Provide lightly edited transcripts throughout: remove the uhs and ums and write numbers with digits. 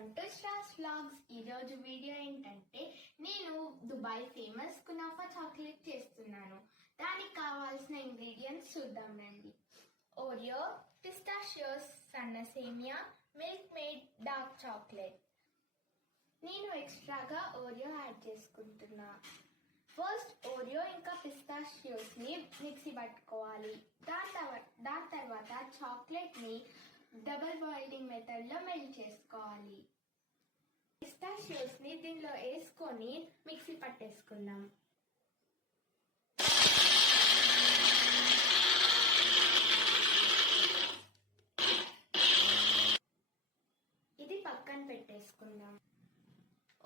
Welcome to stars vlogs. ఈరోజు video ఏంటంటే నేను దుబాయ్ ఫేమస్ కునాఫా చాక్లెట్ చేస్తున్నాను. దానికి కావాల్సిన ఇంగ్రీడియంట్స్ చూద్దాం రండి. ఓరియో, పిస్తాషియోస్, సన్న సేమియా, మిల్క్ మేడ్, డార్క్ చాక్లెట్. నేను ఎక్స్ట్రాగా ఓరియో యాడ్ చేసుకుంటున్నా. ఫస్ట్ ఓరియో ఇంకా పిస్తాషియోస్ని మిక్సీ పట్టుకోవాలి. దాని తర్వాత చాక్లెట్ని డబుల్ బాయిలింగ్ మెథడ్లో మెల్ట్ చేసుకోవాలి. పిస్తాషియోస్ని దీనిలో వేసుకొని మిక్సీ పట్టేసుకుందాం. ఇది పక్కన పెట్టేసుకుందాం.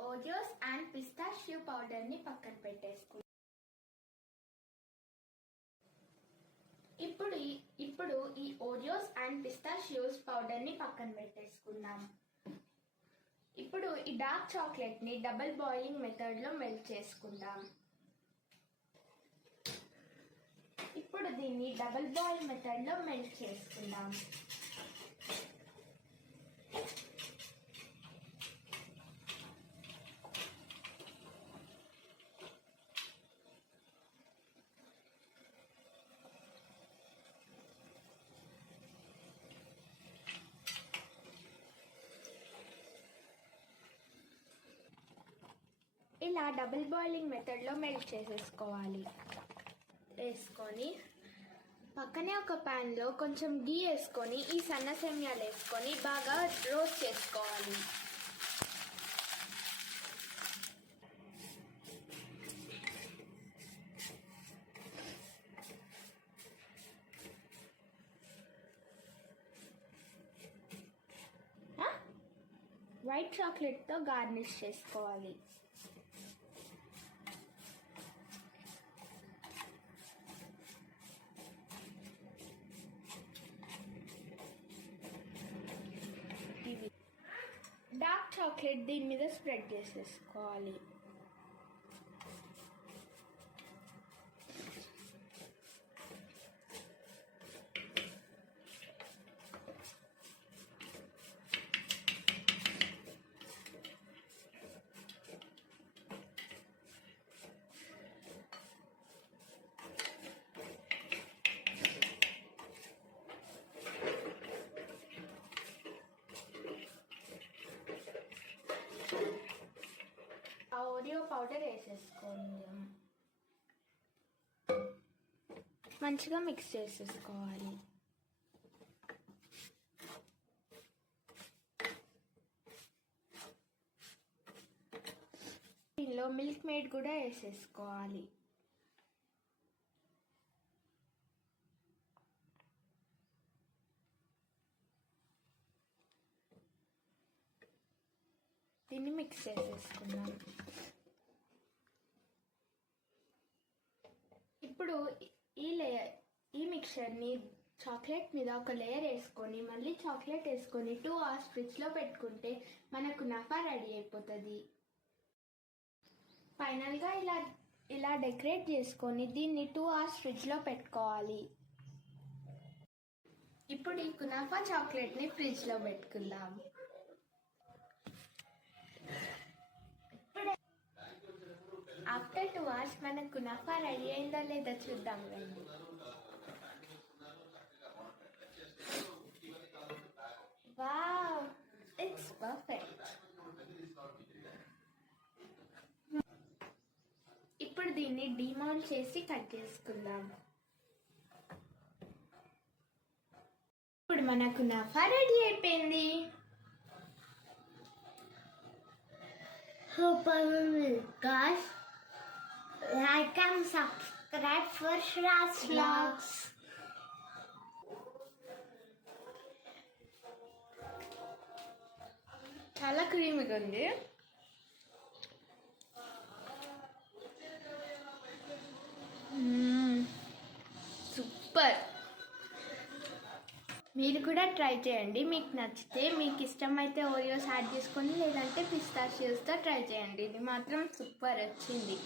ఓరియోస్ అండ్ పిస్తాషియో పౌడర్ని పక్కన పెట్టేసుకుందాం. ఇప్పుడు ఈ ఓరియోస్ అండ్ పిస్తాషియోస్ పౌడర్ని పక్కన పెట్టేసుకుందాం. ఇప్పుడు ఈ డార్క్ చాక్లెట్ని డబుల్ బాయిలింగ్ మెథడ్లో మెల్ట్ చేసుకుందాం. ఇప్పుడు దీన్ని డబుల్ బాయిల్ మెథడ్లో మెల్ట్ చేసుకుందాం. ఇలా డబుల్ బాయిలింగ్ మెథడ్లో మెల్ట్ చేసేసుకోవాలి. వేసుకొని పక్కనే ఒక ప్యాన్లో కొంచెం గీ వేసుకొని ఈ సన్న సేమియాలు వేసుకొని బాగా రోస్ట్ చేసుకోవాలి. వైట్ చాక్లెట్తో గార్నిష్ చేసుకోవాలి. డార్క్ చాక్లెట్ దీని మీద స్ప్రెడ్ చేసేసుకోవాలి. ఓరియో పౌడర్ వేసేసుకోండి. మంచిగా మిక్స్ చేసేసుకోవాలి. దీనిలో మిల్క్ మేడ్ కూడా వేసేసుకోవాలి. దీన్ని మిక్స్ చేసేసుకుందాం. ఇప్పుడు ఈ మిక్చర్ని చాక్లెట్ మీద ఒక లేయర్ వేసుకొని మళ్ళీ చాక్లెట్ వేసుకొని 2 hours ఫ్రిడ్జ్లో పెట్టుకుంటే మనకు కునాఫా రెడీ అయిపోతుంది. ఫైనల్గా ఇలా డెకరేట్ చేసుకొని దీన్ని 2 hours ఫ్రిడ్జ్లో పెట్టుకోవాలి. ఇప్పుడు ఈ కునాఫా చాక్లెట్ని ఫ్రిడ్జ్లో పెట్టుకుందాం. ఆఫ్టర్ 2 hours మన కునాఫా రెడీ అయిందో లేదో చూద్దాం రండి. Wow, it's perfect. ఇప్పుడు దీన్ని డిమౌల్డ్ చేసి కట్ చేసుకుందాం. ఇప్పుడు మన కునాఫా రెడీ అయిపోయింది. Guys, like and subscribe for Shraz Vlogs. చాలా క్రీమీగా ఉంది. సూపర్. మీరు కూడా ట్రై చేయండి. మీకు నచ్చితే, మీకు ఇష్టమైతే ఓరియోస్ యాడ్ చేసుకోండి, లేదంటే పిస్తాషియోస్తో ట్రై చేయండి. ఇది మాత్రం సూపర్ వచ్చింది.